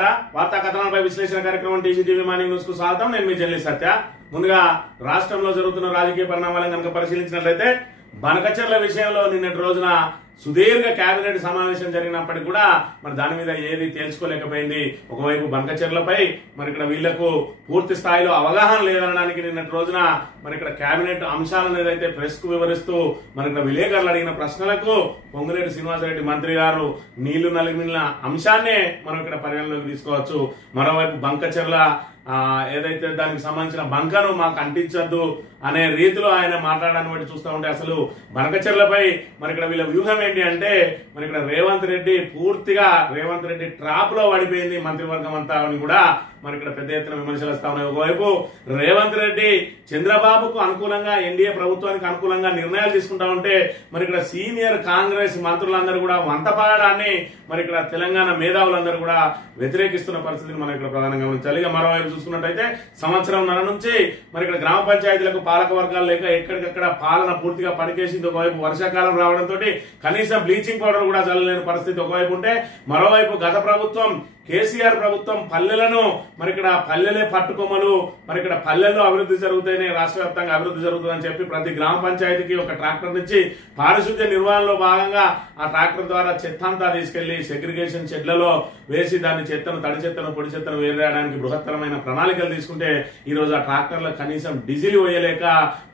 మిత్రులారా, వార్తా కథనాలపై విశ్లేషణ కార్యక్రమం టీజీటీవీ మార్నింగ్ న్యూస్ కు స్వాగతం. నేను మీ జర్నలిస్ట్ సత్య. ముందుగా రాష్ట్రంలో జరుగుతున్న రాజకీయ పరిణామాలను కనుక పరిశీలించినట్లయితే బనకచెర్ల విషయంలో నిన్నటి రోజున సుదీర్ఘ కేబినెట్ సమావేశం జరిగినప్పటికీ కూడా మరి దాని మీద ఏది తేల్చుకోలేకపోయింది. ఒకవైపు బనకచెర్లపై మరి ఇక్కడ వీళ్లకు పూర్తి స్థాయిలో అవగాహన లేదనడానికి నిన్నటి రోజున మరి ఇక్కడ కేబినెట్ అంశాలను ఏదైతే ప్రెస్ కు వివరిస్తూ మరి ఇక్కడ విలేకరులు అడిగిన ప్రశ్నలకు పొంగులేటి శ్రీనివాసరెడ్డి మంత్రి గారు నీళ్లు నలిగిన అంశాన్నే మనం ఇక్కడ పరిగణలోకి తీసుకోవచ్చు. మరోవైపు బనకచెర్ల ఏదైతే దానికి సంబంధించిన బంకను మాకు అంటించద్దు అనే రీతిలో ఆయన మాట్లాడడాన్ని బట్టి చూస్తూ ఉంటే అసలు బనకచెర్లపై మరి ఇక్కడ వీళ్ళ వ్యూహం ఏంటి అంటే మరి ఇక్కడ రేవంత్ రెడ్డి ట్రాప్ లో పడిపోయింది మంత్రివర్గం అంతా అని కూడా మరి ఇక్కడ పెద్ద ఎత్తున విమర్శలు వస్తా ఉన్నాయి. ఒకవైపు రేవంత్ రెడ్డి చంద్రబాబుకు అనుకూలంగా ఎన్డీఏ ప్రభుత్వానికి అనుకూలంగా నిర్ణయాలు తీసుకుంటా ఉంటే మరి ఇక్కడ సీనియర్ కాంగ్రెస్ మంత్రులందరూ కూడా వంతపాడడాన్ని మరి ఇక్కడ తెలంగాణ మేధావులందరూ కూడా వ్యతిరేకిస్తున్న పరిస్థితిని మనం ఇక్కడ ప్రధానంగా గమనించాలి. ఇక మరోవైపు చూసుకున్నట్టయితే సంవత్సరంన్నర నుంచి మరి ఇక్కడ గ్రామ పంచాయతీలకు పాలక వర్గాలు లేక ఎక్కడికక్కడ పాలన పూర్తిగా పడికేసింది. ఒకవైపు వర్షాకాలం రావడంతో కనీసం బ్లీచింగ్ పౌడర్ కూడా చల్లలేని పరిస్థితి ఒకవైపు ఉంటే, మరోవైపు గత ప్రభుత్వం కేసీఆర్ ప్రభుత్వం పల్లెలను మరి ఇక్కడ పల్లెలే పట్టుకోమలు మరి ఇక్కడ పల్లెల్లో అభివృద్ధి జరుగుతాయని రాష్ట్ర వ్యాప్తంగా అభివృద్ధి జరుగుతుందని చెప్పి ప్రతి గ్రామ పంచాయతీకి ఒక ట్రాక్టర్ నుంచి పారిశుద్ధ్య నిర్వహణలో భాగంగా ఆ ట్రాక్టర్ ద్వారా చెత్త అంతా తీసుకెళ్లి సెగ్రిగేషన్ షెడ్లలో వేసి దాని చెత్తను తడి చెత్తను పొడి చెత్తను వేరేయడానికి బృహత్తరమైన ప్రణాళికలు తీసుకుంటే ఈ రోజు ఆ ట్రాక్టర్లో కనీసం డీజిల్ వేయలేక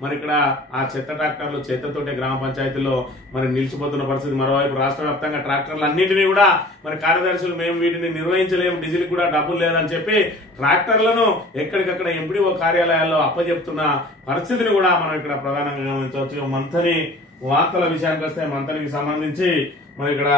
మరి ఇక్కడ ఆ చెత్త ట్రాక్టర్లు చెత్తతోటే గ్రామ పంచాయతీల్లో మరి నిలిచిపోతున్న పరిస్థితి. మరోవైపు రాష్ట్ర వ్యాప్తంగా ట్రాక్టర్లు అన్నింటినీ కూడా మరి కార్యదర్శులు మేము వీటిని నిర్వహించలేము, డీజిల్ కూడా డబ్బులు లేదని చెప్పి ట్రాక్టర్లను ఎక్కడికక్కడ ఎంపీడీఓ కార్యాలయాల్లో అప్పచెప్తున్న పరిస్థితిని కూడా మనం ఇక్కడ ప్రధానంగా గమనించవచ్చు. మంథని వార్తల విషయానికి వస్తే మంథనికి సంబంధించి మరి ఇక్కడ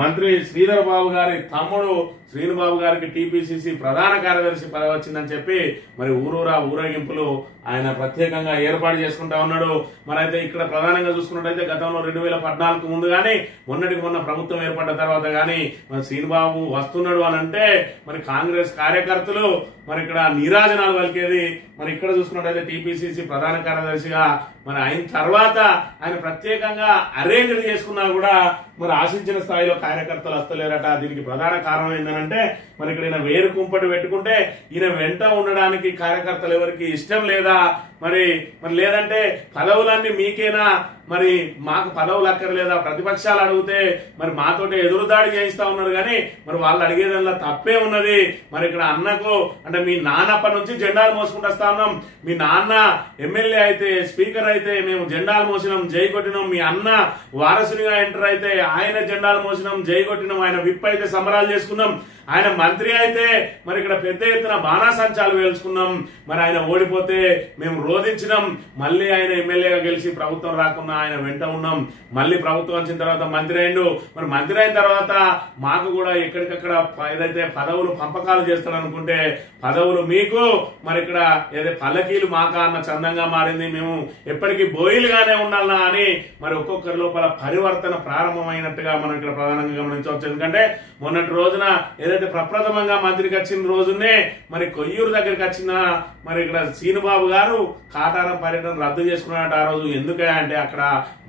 మంత్రి శ్రీధర్ బాబు గారి తమ్ముడు శ్రీనుబాబు గారికి టీపీసీసీ ప్రధాన కార్యదర్శి పదవి వచ్చిందని చెప్పి మరి ఊరూరా ఊరేగింపులు ఆయన ప్రత్యేకంగా ఏర్పాటు చేసుకుంటా ఉన్నాడు. మరి అయితే ఇక్కడ ప్రధానంగా చూసుకున్నట్టయితే గతంలో 2014 ముందు గానీ మొన్నటికి మొన్న ప్రభుత్వం ఏర్పడ్డ తర్వాత గానీ మరి శ్రీనుబాబు వస్తున్నాడు అని అంటే మరి కాంగ్రెస్ కార్యకర్తలు మరి ఇక్కడ నీరాజనాలు పలికేది. మరి ఇక్కడ చూసుకున్నట్టయితే టీపీసీసీ ప్రధాన కార్యదర్శిగా మరి అయిన తర్వాత ఆయన ప్రత్యేకంగా అరేంజ్ చేసుకున్నా కూడా మరి ఆశించిన స్థాయిలో కార్యకర్తలు వస్తలేరట. దీనికి ప్రధాన కారణం ఏంటంటే మరి ఇక్కడ ఈయన వేరు కుంపటి పెట్టుకుంటే ఈయన వెంట ఉండడానికి కార్యకర్తలు ఎవరికి ఇష్టం లేదా, మరి లేదంటే పదవులన్నీ మీకేనా, మరి మాకు పదవులు అక్కర్లేదా, ప్రతిపక్షాలు అడిగితే మరి మాతోటి ఎదురుదాడి చేయిస్తా ఉన్నారు కానీ మరి వాళ్ళు అడిగేదల్లా తప్పే ఉన్నది. మరి ఇక్కడ అన్నకు అంటే మీ నాన్నప్పటి నుంచి జెండాలు మోసుకుంటూ వస్తా ఉన్నాం, మీ నాన్న ఎమ్మెల్యే అయితే స్పీకర్ అయితే మేము జెండాలు మోసినాం జై కొట్టినాం, మీ అన్న వారసునిగా ఎంటర్ అయితే ఆయన జెండాలు మోసినాం జై కొట్టినాం, ఆయన విప్ అయితే సంబరాలు చేసుకున్నాం, ఆయన మంత్రి అయితే మరి ఇక్కడ పెద్ద ఎత్తున బాణాసంచాలు వేల్చుకున్నాం, మరి ఆయన ఓడిపోతే మేము రోధించినాం, మళ్ళీ ఆయన ఎమ్మెల్యేగా గెలిచి ప్రభుత్వం రాకున్నా ఆయన వెంట ఉన్నాం, మళ్ళీ ప్రభుత్వం వచ్చిన తర్వాత మంత్రి అయిండు, మరి మంత్రి అయిన తర్వాత మాకు కూడా ఎక్కడికక్కడ ఏదైతే పదవులు పంపకాలు చేస్తాడనుకుంటే పదవులు మీకు మరి ఇక్కడ ఏదైతే పల్లకీలు మాక అన్న చందంగా మారింది, మేము ఎప్పటికీ బోయిలుగానే ఉండాలన్నా అని మరి ఒక్కొక్కరి లోపల పరివర్తన ప్రారంభమైనట్టుగా మనం ఇక్కడ ప్రధానంగా గమనించవచ్చు. ఎందుకంటే మొన్నటి రోజున ఏదైతే ప్రప్రథమంగా మంత్రికి వచ్చిన రోజునే మరి కొయ్యూరు దగ్గరికి వచ్చిన మరి ఇక్కడ శ్రీనుబాబు గారు కాటారం పర్యటన రద్దు చేసుకున్నాడట. ఆ రోజు ఎందుకే అంటే అక్కడ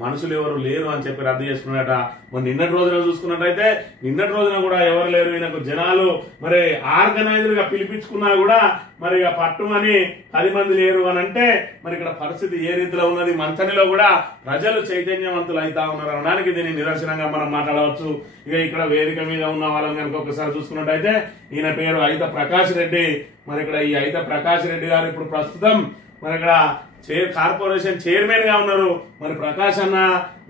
మనుషులు ఎవరు లేరు అని చెప్పి రద్దు చేసుకున్నాడట. మరి నిన్నటి రోజున చూసుకున్నట్టయితే నిన్నటి రోజున కూడా ఎవరు లేరు, ఈయనకు జనాలు మరి ఆర్గనైజర్ గా పిలిపించుకున్నా కూడా మరి ఇక పట్టుమని 10 మంది లేరు అని అంటే మరి ఇక్కడ పరిస్థితి ఏ రీతిలో ఉన్నది. మంథనిలో కూడా ప్రజలు చైతన్యవంతులు అవుతా ఉన్నారు అనడానికి దీన్ని నిదర్శనంగా మనం మాట్లాడవచ్చు. ఇక ఇక్కడ వేదిక మీద ఉన్న వాళ్ళని కనుక ఒకసారి చూసుకున్నట్టయితే ఈయన పేరు అయిత ప్రకాష్ రెడ్డి. మరి ఇక్కడ ఈ అయిత ప్రకాష్ రెడ్డి గారు ఇప్పుడు ప్రస్తుతం మరి ఇక్కడ కార్పొరేషన్ చైర్మన్ గా ఉన్నారు. మరి ప్రకాష్ అన్న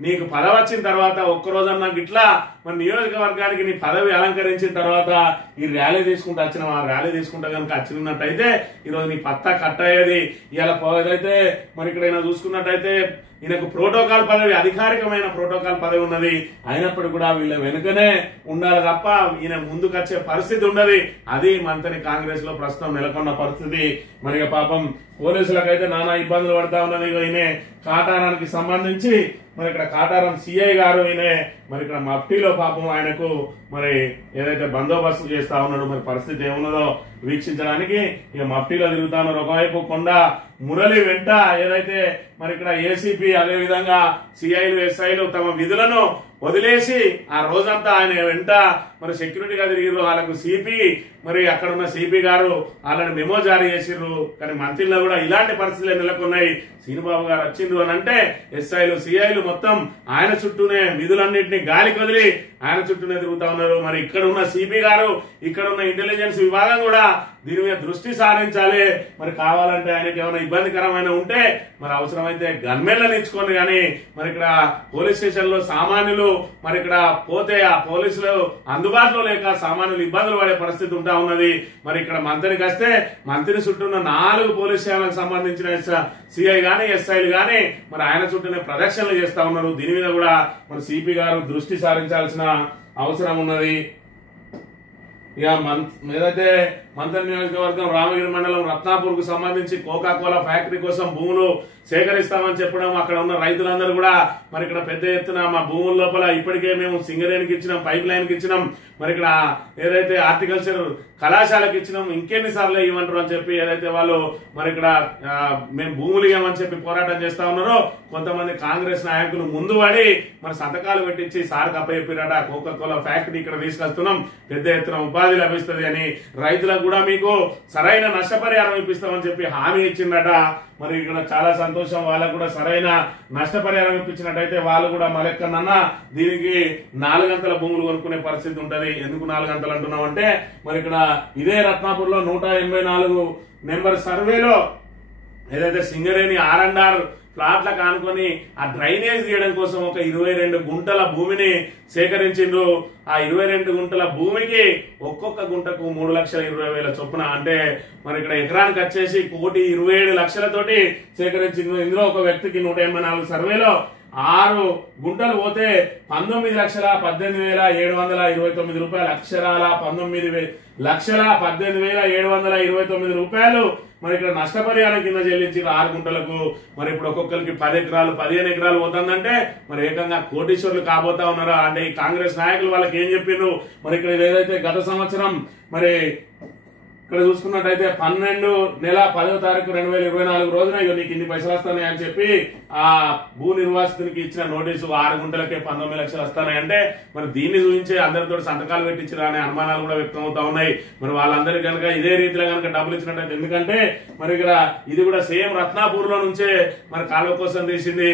నీకు పదవి వచ్చిన తర్వాత ఒక్కరోజన్నా గిట్లా మరి నియోజకవర్గానికి నీ పదవి అలంకరించిన తర్వాత ఈ ర్యాలీ తీసుకుంటూ వచ్చిన ఆ ర్యాలీ తీసుకుంటా కనుక వచ్చినట్టయితే ఈరోజు నీ పత్తా కట్ అయ్యేది. ఇలా ఏదైతే మరి ఇక్కడ ఈయన చూసుకున్నట్టయితే ఈయనకు ప్రోటోకాల్ పదవి అధికారికమైన ప్రోటోకాల్ పదవి ఉన్నది, అయినప్పుడు కూడా వీళ్ళ వెనుకనే ఉండాలి తప్ప ఈయన ముందుకు వచ్చే పరిస్థితి ఉండదు. అది మంతని కాంగ్రెస్ లో ప్రస్తుతం నెలకొన్న పరిస్థితి. మరి పాపం పోలీసులకైతే నానా ఇబ్బందులు పడతా ఉన్నది. ఈయన కాటారానికి సంబంధించి మరి ఇక్కడ కాటారం సిఐ గారు ఈయన మరి ఇక్కడ మఫ్టీలో పాపం ఆయనకు మరి ఏదైతే బందోబస్తు చేస్తా ఉన్నాడో మరి పరిస్థితి ఏమున్నదో వీక్షించడానికి ఇక మఫ్టీలో తిరుగుతా ఉన్నారు. ఒకవైపు కొండ మురళి వెంట ఏదైతే మరి ఇక్కడ ఏసీపీ అదే విధంగా సిఐలు ఎస్ఐలు తమ విధులను వదిలేసి ఆ రోజంతా ఆయన వెంట మరి సెక్యూరిటీగా తిరిగిరు. వాళ్ళకు సిపి మరి అక్కడ ఉన్న సిపి గారు వాళ్ళని మెమో జారీ చేసిర్రు. కానీ మంత్రిలో కూడా ఇలాంటి పరిస్థితులు నెలకొన్నాయి. శ్రీనుబాబు గారు వచ్చిండ్రు అని అంటే ఎస్ఐలు సిఐలు మొత్తం ఆయన చుట్టూనే విధులన్నింటినీ గాలికి వదిలి ఆయన చుట్టూనే తిరుగుతా ఉన్నారు. మరి ఇక్కడ ఉన్న సిపి గారు ఇక్కడ ఉన్న ఇంటెలిజెన్స్ విభాగం కూడా దీని మీద దృష్టి సారించాలి. మరి కావాలంటే ఆయనకి ఏమైనా ఇబ్బందికరమైన ఉంటే మరి అవసరమైతే గన్మెన్లను ఇచ్చుకోండి. కానీ మరి ఇక్కడ పోలీస్ స్టేషన్ లో సామాన్యులు మరి ఇక్కడ పోతే ఆ పోలీసులు అందుబాటులో లేక సామాన్యులు ఇబ్బందులు పడే పరిస్థితి ఉంటా ఉన్నది. మరి ఇక్కడ మంత్రికి వస్తే మంత్రి చుట్టూ ఉన్న 4 పోలీస్ స్టేషన్లకు సంబంధించిన సిఐ గాని ఎస్ఐలు గాని మరి ఆయన చుట్టూనే ప్రదక్షిణలు చేస్తా ఉన్నారు. దీని మీద కూడా మరి సిపి గారు దృష్టి సారించాల్సిన అవసరం ఉన్నది. ఇక ఏదైతే మంత్రి నియోజకవర్గం రామగిరి మండలం రత్నాపూర్ కు సంబంధించి కోకా కోలా ఫ్యాక్టరీ కోసం భూములు సేకరిస్తామని చెప్పడం, అక్కడ ఉన్న రైతులందరూ కూడా మరి ఇక్కడ పెద్ద ఎత్తున మా భూముల లోపల ఇప్పటికే మేము సింగరేణికి ఇచ్చినాం, పైప్ లైన్ కి ఇచ్చినాం, మరి ఇక్కడ ఏదైతే హార్టికల్చర్ కళాశాలకు ఇచ్చినాం, ఇంకెన్నిసార్లు ఇవ్వమంటారు అని చెప్పి ఏదైతే వాళ్ళు మరి ఇక్కడ మేము భూములు ఇవ్వమని చెప్పి పోరాటం చేస్తా ఉన్నారో కొంతమంది కాంగ్రెస్ నాయకులు ముందు పడి మరి సంతకాలు పెట్టించి సార్ కప్పచెప్పిరట కోకా కోలా ఫ్యాక్టరీ ఇక్కడ తీసుకొస్తున్నాం, పెద్ద ఎత్తున ఉపాధి లభిస్తుంది అని, రైతులకు కూడా మీకు సరైన నష్టపరిహారం ఇప్పిస్తామని చెప్పి హామీ ఇచ్చిందట. మరి ఇక్కడ చాలా సంతోషం, వాళ్ళకు కూడా సరైన నష్టపరిహారం ఇప్పించినట్టయితే వాళ్ళు కూడా మరెక్కడన్నా దీనికి 4 గంటల భూములు కొనుక్కునే పరిస్థితి ఉంటది. ఎందుకు 4 గంటలు అంటున్నాం అంటే మరి ఇక్కడ ఇదే రత్నాపూర్ లో 184 నెంబర్ సర్వేలో ఏదైతే సింగరేణి R&R ప్లాట్లకు ఆనుకొని ఆ డ్రైనేజ్ తీయడం కోసం ఒక 22 గుంటల భూమిని సేకరించిండ్రు. ఆ 22 గుంటల భూమికి ఒక్కొక్క గుంటకు 3,20,000 చొప్పున అంటే మరి ఇక్కడ ఎకరానికి వచ్చేసి 1,27,00,000తోటి సేకరించిండ్రు. ఇందులో ఒక వ్యక్తికి 184 సర్వేలో 6 గుంటలు పోతే 19,18,729 రూపాయలు, అక్షరాల 19,18,729 రూపాయలు మరి ఇక్కడ నష్టపరిహారం కింద చెల్లించిన 6 గుంటలకు. మరి ఇప్పుడు ఒక్కొక్కరికి 10 ఎకరాలు 15 ఎకరాలు పోతుందంటే మరి ఏకంగా కోటీశ్వరులు కాబోతా ఉన్నారా అంటే ఈ కాంగ్రెస్ నాయకులు వాళ్ళకి ఏం చెప్పిండ్రు. మరి ఇక్కడ ఏదైతే గత సంవత్సరం మరి ఇక్కడ చూసుకున్నట్టయితే 12/10/2024 రోజున నీకు ఇన్ని పైసలు వస్తాయి అని చెప్పి ఆ భూ నిర్వాసితునికి ఇచ్చిన నోటీసు 6 గుంటలకే 19 లక్షలు వస్తాయి అంటే మరి దీన్ని చూపించి అందరితో సంతకాలు పెట్టించరా అనే అనుమానాలు కూడా వ్యక్తం అవుతా ఉన్నాయి. మరి వాళ్ళందరికీ కనుక ఇదే రీతిలో కనుక డబ్బులు ఇచ్చినట్టయితే, ఎందుకంటే మరి ఇక్కడ ఇది కూడా సేమ్ రత్నాపూర్ లో నుంచే మరి కాలువ కోసం తీసింది.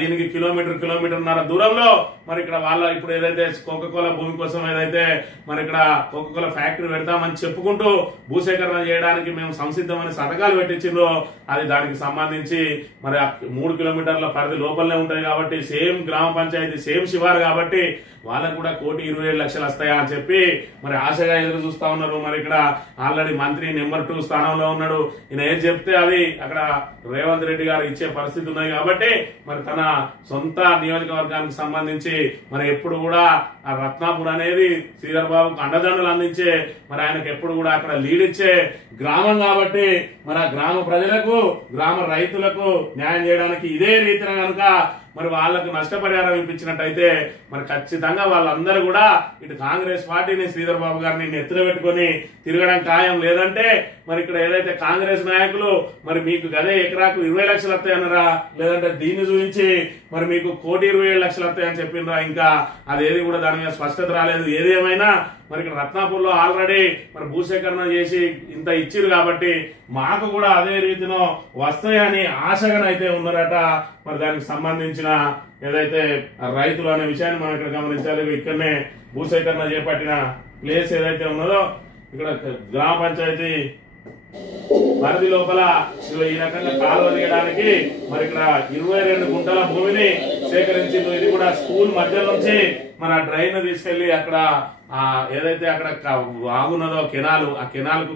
దీనికి కిలోమీటర్న్నర దూరంలో మరి ఇక్కడ వాళ్ళ ఇప్పుడు ఏదైతే కోకాకోలా భూమి కోసం ఏదైతే మరి ఇక్కడ కోకాకోలా ఫ్యాక్టరీ పెడతామని చెప్పుకుంటూ భూసేకరణ చేయడానికి మేము సంసిద్ధమని సంతకాలు పెట్టించిండ్రో అది దానికి సంబంధించి మరి 3 కిలోమీటర్ల పరిధి లోపలనే ఉంటాయి కాబట్టి సేమ్ గ్రామ పంచాయతీ సేమ్ శివారు కాబట్టి వాళ్ళకు కూడా 1,27,00,000 వస్తాయా అని చెప్పి మరి ఆశగా ఎదురు చూస్తా ఉన్నారు. మరి ఇక్కడ ఆల్రెడీ మంత్రి నెంబర్ 2 స్థానంలో ఉన్నాడు. ఈయన ఏం చెప్తే అది అక్కడ రేవంత్ రెడ్డి గారు ఇచ్చే పరిస్థితి ఉన్నాయి కాబట్టి మరి తన సొంత నియోజకవర్గానికి సంబంధించి మరి ఎప్పుడు కూడా ఆ రత్నాపూర్ అనేది శ్రీధర్ బాబుకు అండదండలు అందించే మరి ఆయనకు ఎప్పుడు కూడా అక్కడ లీడ్ ఇచ్చే గ్రామం కాబట్టి మరి ఆ గ్రామ ప్రజలకు గ్రామ రైతులకు న్యాయం చేయడానికి ఇదే రీతిన కనుక మరి వాళ్లకు నష్టపరిహారం ఇప్పించినట్టయితే మరి ఖచ్చితంగా వాళ్ళందరూ కూడా ఇటు కాంగ్రెస్ పార్టీని శ్రీధర్ బాబు గారిని నెత్తిన పెట్టుకుని తిరగడం ఖాయం. లేదంటే మరి ఇక్కడ ఏదైతే కాంగ్రెస్ నాయకులు మరి మీకు గదే ఎకరాకు 20 లక్షలు వస్తాయన్నారా, లేదంటే దీన్ని చూపించి మరి మీకు 1,27,00,000 వస్తాయని చెప్పినరా, ఇంకా అదేది కూడా దాని మీద స్పష్టత రాలేదు. ఏదేమైనా మరి ఇక్కడ రత్నాపూర్ లో ఆల్రెడీ మరి భూసేకరణ చేసి ఇంత ఇచ్చిరు కాబట్టి మాకు కూడా అదే రీతిలో వస్తాయని ఆశగానైతే ఉన్నారట. మరి దానికి సంబంధించిన ఏదైతే రైతులు అనే విషయాన్ని మనం ఇక్కడ గమనించాలి. ఇక్కడనే భూసేకరణ చేపట్టిన ప్లేస్ ఏదైతే ఉన్నదో ఇక్కడ గ్రామ పంచాయతీ పరిధి లోపల ఈ రకంగా కాలువ తీయడానికి మరి ఇక్కడ 22 గుంటల భూమిని సేకరించింది. ఇది కూడా స్కూల్ మధ్య నుంచి మన డ్రైన్ తీసుకెళ్లి అక్కడ ఏదైతే అక్కడ వాగున్నదో కెనాల్, ఆ కెనాల్ కు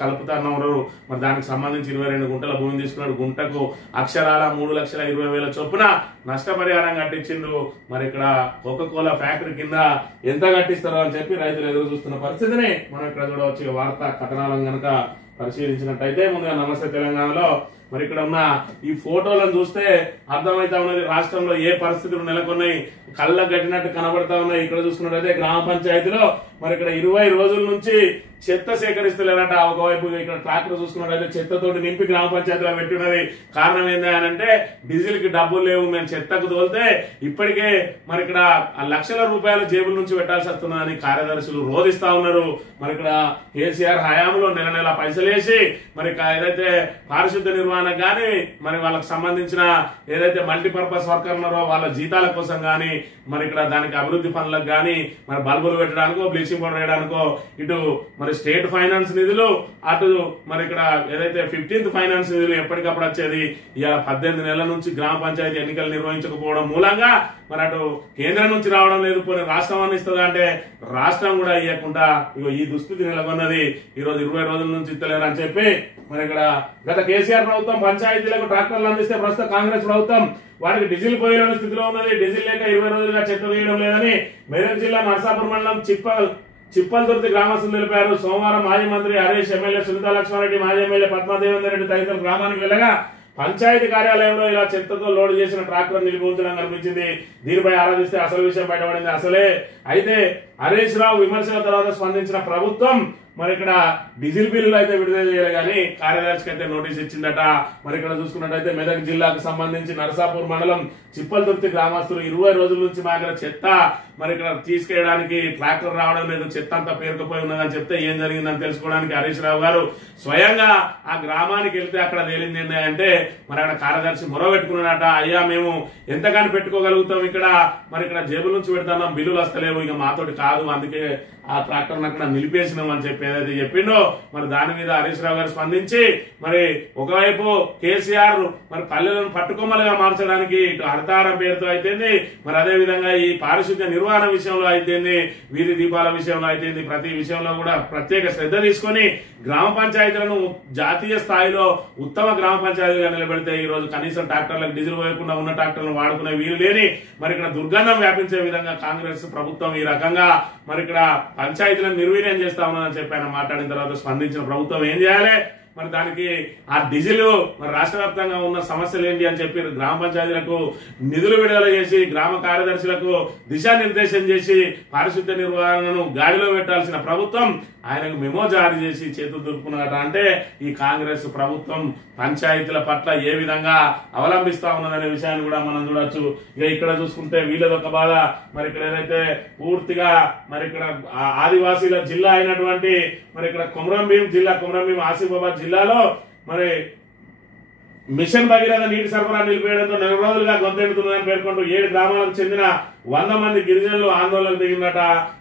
కలుపుతున్నారు. మరి దానికి సంబంధించి 22 గుంటల భూమిని తీసుకున్నాడు. గుంటకు అక్షరాల 3,20,000 చొప్పున నష్టపరిహారం కట్టించిండు. మరి ఇక్కడ కోకాకోలా ఫ్యాక్టరీ కింద ఎంత కట్టిస్తారో అని చెప్పి రైతులు ఎదురు చూస్తున్న పరిస్థితిని మనం ఇక్కడ చూడవచ్చు. వార్తా కథనాలను గనక పరిశీలించినట్టయితే ముందుగా నమస్తే తెలంగాణలో మరి ఇక్కడ ఉన్న ఈ ఫోటోలను చూస్తే అర్థమైతా ఉన్నది రాష్ట్రంలో ఏ పరిస్థితులు నెలకొన్నాయి, కళ్ళ గట్టినట్టు కనబడతా ఉన్నాయి. ఇక్కడ చూసుకున్నట్టయితే గ్రామ పంచాయతీలో మరి ఇక్కడ 20 రోజుల నుంచి చెత్త సేకరిస్తలేరట. ఒకవైపు ఇక్కడ ట్రాక్టర్ చూసుకున్నట్టయితే చెత్తతోటి నింపి గ్రామ పంచాయతీలో పెట్టినది. కారణం ఏంటి అని అంటే డీజిల్ కి డబ్బులు లేవు, మేము చెత్తకు తోలితే ఇప్పటికే మరి ఇక్కడ లక్షల రూపాయల జేబుల నుంచి పెట్టాల్సి వస్తుందని కార్యదర్శులు రోధిస్తా ఉన్నారు. మరి ఇక్కడ కేసీఆర్ హయాంలో నెల నెల పైసలేసి మరి ఏదైతే పారిశుద్ధ నిర్వహణ గాని మరి వాళ్ళకి సంబంధించిన ఏదైతే మల్టీపర్పస్ వర్కర్ ఉన్నారో వాళ్ళ జీతాల కోసం గాని మరి ఇక్కడ దానికి అభివృద్ధి పనులకు గాని మరి బల్బులు పెట్టడానికో బ్లీచింగ్ పౌడర్ వేయడానికో ఇటు మరి స్టేట్ ఫైనాన్స్ నిధులు అటు మరి ఇక్కడ ఏదైతే 15th ఫైనాన్స్ నిధులు ఎప్పటికప్పుడు వచ్చేది ఇలా 18 నెలల నుంచి గ్రామ పంచాయతీ ఎన్నికలు నిర్వహించకపోవడం మూలంగా మరి అటు కేంద్రం నుంచి రావడం లేదు. పోనీ రాష్ట్రం అని ఇస్తుందా అంటే రాష్ట్రం కూడా ఇవ్వకుండా ఇగో ఈ దుస్థితి నెలకొన్నది. ఈ రోజు 20 రోజుల నుంచి ఇస్తలేరు అని చెప్పి మరి ఇక్కడ గత కేసీఆర్ ప్రభుత్వం పంచాయతీలకు ట్రాక్టర్లు అందిస్తే ప్రస్తుతం కాంగ్రెస్ ప్రభుత్వం వారికి డీజిల్ పోయలేని స్థితిలో ఉన్నది. డీజిల్ లేక 20 రోజులుగా చెత్త తీయడం లేదని మెదక్ జిల్లా నర్సాపూర్ మండలం చిప్పల్దుర్తి గ్రామస్తులు తెలిపారు. సోమవారం మాజీ మంత్రి హరీష్, ఎమ్మెల్యే సునీతా లక్ష్మారెడ్డి, మాజీ ఎమ్మెల్యే పద్మాదేవేందర్ రెడ్డి తదితరులు గ్రామానికి వెళ్ళగా పంచాయతీ కార్యాలయంలో ఇలా చెత్తతో లోడ్ చేసిన ట్రాక్టర్ నిలిపి ఉంచడం కనిపించింది. దీనిపై ఆరాధిస్తే అసలు విషయం బయటపడింది. అయితే హరీష్ రావు విమర్శల తర్వాత స్పందించిన ప్రభుత్వం మరి ఇక్కడ డీజిల్ బిల్లులు అయితే విడుదల చేయాలి కానీ కార్యదర్శికి అయితే నోటీస్ ఇచ్చిందట. మరి ఇక్కడ చూసుకున్నట్టయితే మెదక్ జిల్లాకు సంబంధించి నరసాపూర్ మండలం చిప్పల్దుర్తి గ్రామస్తులు 20 రోజుల నుంచి మా దగ్గర చెత్త మరి ఇక్కడ తీసుకెళ్ళడానికి ట్రాక్టర్ రావడం లేదు, చెత్త అంతా పేరుకుపోయి ఉన్నదని చెప్తే ఏం జరిగిందని తెలుసుకోవడానికి హరీష్ రావు గారు స్వయంగా ఆ గ్రామానికి వెళ్తే అక్కడ తేలింది ఏంటంటే మరి అక్కడ కార్యదర్శి మొరబెట్టుకున్నాడట. అయ్యా మేము ఎంతగానో పెట్టుకోగలుగుతాం, ఇక్కడ మరి ఇక్కడ జేబుల నుంచి పెడతాం, బిల్లులు వస్తలేవు, ఇక మాతోటి కాదు, అందుకే ఆ ట్రాక్టర్ అక్కడ నిలిపేసినాం అని చెప్పి ఏదైతే చెప్పిండో మరి దాని మీద హరీష్ రావు గారు స్పందించి మరి ఒకవైపు కేసీఆర్ మరి పల్లెలను పట్టుకొమ్మలుగా మార్చడానికి ఇటు హరితారం పేరుతో అయితేంది, మరి అదే విధంగా ఈ పారిశుద్ధ్య నిర్వహణ విషయంలో అయితేంది, వీధి దీపాల విషయంలో అయితేంది, ప్రతి విషయంలో కూడా ప్రత్యేక శ్రద్ధ తీసుకొని గ్రామ పంచాయతీలను జాతీయ స్థాయిలో ఉత్తమ గ్రామ పంచాయతీగా నిలబెడితే ఈ రోజు కనీసం ట్రాక్టర్లకు డీజిల్ పోయకుండా ఉన్న ట్రాక్టర్లను వాడుకునే వీలు లేని మరి ఇక్కడ దుర్గంధం వ్యాపించే విధంగా కాంగ్రెస్ ప్రభుత్వం ఈ రకంగా మరి ఇక్కడ పంచాయతీలను నిర్వీర్యం చేస్తా ఉన్నదని చెప్పి ఆయన మాట్లాడిన తర్వాత స్పందించిన ప్రభుత్వం ఏం చేయాలి, మరి దానికి ఆ డీజిల్ మరి రాష్ట్ర వ్యాప్తంగా ఉన్న సమస్యలు ఏంటి అని చెప్పి గ్రామ పంచాయతీలకు నిధులు విడుదల చేసి గ్రామ కార్యదర్శులకు దిశానిర్దేశం చేసి పారిశుద్ధ్య నిర్వహణను గాడిలో పెట్టాల్సిన ప్రభుత్వం ఆయనకు మెమో జారీ చేసి చేతులు దులుపుకున్నట. అంటే ఈ కాంగ్రెస్ ప్రభుత్వం పంచాయతీల పట్ల ఏ విధంగా అవలంబిస్తా ఉన్నదనే విషయాన్ని కూడా మనం చూడొచ్చు. ఇక ఇక్కడ చూసుకుంటే వీళ్ళదొక బాధ, మరి ఇక్కడ ఏదైతే పూర్తిగా మరి ఇక్కడ ఆదివాసీల జిల్లా అయినటువంటి మరి ఇక్కడ కొమరంభీం జిల్లా, కొమరంభీం ఆసిఫాబాద్ జిల్లాలో మరి మిషన్ భగీరథ నీటి సరఫరా నిలిపేయడంతో 4 రోజులుగా గొంతెడుతుందని పేర్కొంటూ 7 గ్రామాలకు చెందిన 100 మంది గిరిజనులు ఆందోళనకు దిగినట.